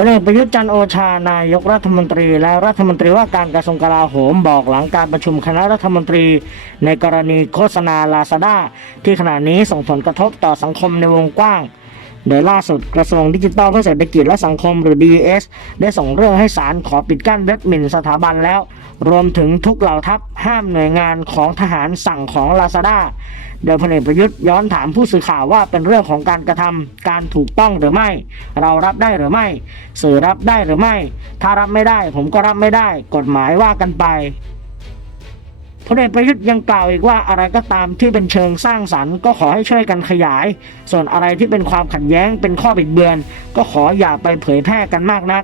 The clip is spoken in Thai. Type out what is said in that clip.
พลเอกประยุทธ์จันโอชานายกรัฐมนตรี และรัฐมนตรีว่าการกระทรวงกลาโหมบอกหลังการประชุมคณะรัฐมนตรี ในกรณีโฆษณาลาซาด้าที่ขณะนี้ส่งผลกระทบต่อสังคมในวงกว้าง โดยล่าสุดกระทรวงดิจิทัลเพื่อเศรษฐกิจและสังคมหรือ DES ได้ส่งเรื่องให้ศาลขอปิดกั้นเว็บหมิ่นสถาบันแล้ว รวมถึงทุกเหล่าทัพห้ามหน่วยงานของทหารสั่งของลาซาด้าโดยพลเอกประยุทธ์ย้อนถามผู้สื่อข่าวว่าเป็นเรื่องของการกระทำการถูกต้องหรือไม่ เรารับได้หรือไม่ สื่อรับได้หรือไม่ ถ้ารับไม่ได้ผมก็รับไม่ได้ กฎหมายว่ากันไป พลเอกประยุทธ์ยังกล่าวอีกว่าอะไรก็ตามที่เป็นเชิงสร้างสรรค์ก็ขอให้ช่วยกันขยาย ส่วนอะไรที่เป็นความขัดแย้งเป็นข้อบิดเบือน ก็ขออย่าไปเผยแพร่กันมากนัก